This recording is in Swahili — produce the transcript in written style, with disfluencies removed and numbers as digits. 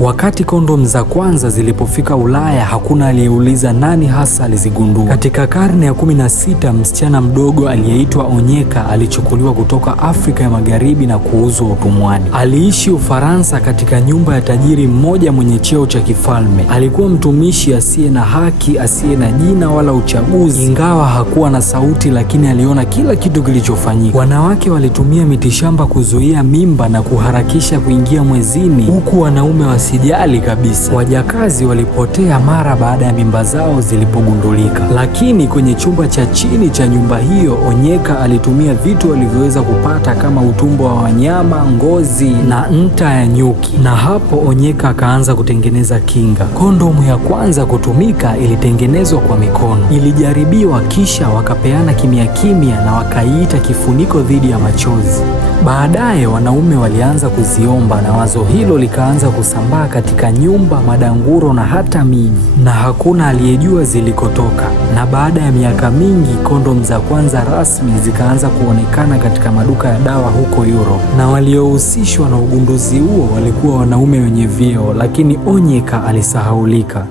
Wakati kondom za kwanza zilipofika Ulaya, hakuna aliyeuliza nani hasa alizigundua. Katika karne ya 16, msichana mdogo aliyeitwa Onyeka alichukuliwa kutoka Afrika ya Magharibi na kuuzwa utumwani. Aliishi Ufaransa katika nyumba ya tajiri mmoja mwenye cheo cha kifalme. Alikuwa mtumishi asiye na haki, asiye na jina wala uchaguzi. Ingawa hakuwa na sauti, lakini aliona kila kitu kilichofanyika. Wanawake walitumia mitishamba kuzuia mimba na kuharakisha kuingia mwezini, huku wanaume wasijali kabisa. Wajakazi walipotea mara baada ya mimba zao zilipogundulika. Lakini kwenye chumba cha chini cha nyumba hiyo, Onyeka alitumia vitu alivyoweza kupata kama utumbo wa wanyama, ngozi na nta ya nyuki. Na hapo Onyeka akaanza kutengeneza kinga. Kondomu ya kwanza kutumika ilitengenezwa kwa mikono. Ilijaribiwa, kisha wakapeana kimya kimya na wakaiita kifuniko dhidi ya machozi. Baadaye wanaume walianza kuziomba na wazo hilo likaanza kusambaa katika nyumba, madanguro na hata miji, na hakuna aliyejua zilikotoka. Na baada ya miaka mingi, kondom za kwanza rasmi zikaanza kuonekana katika maduka ya dawa huko Europe, na waliohusishwa na ugunduzi huo walikuwa wanaume wenye vyeo, lakini Onyeka alisahaulika.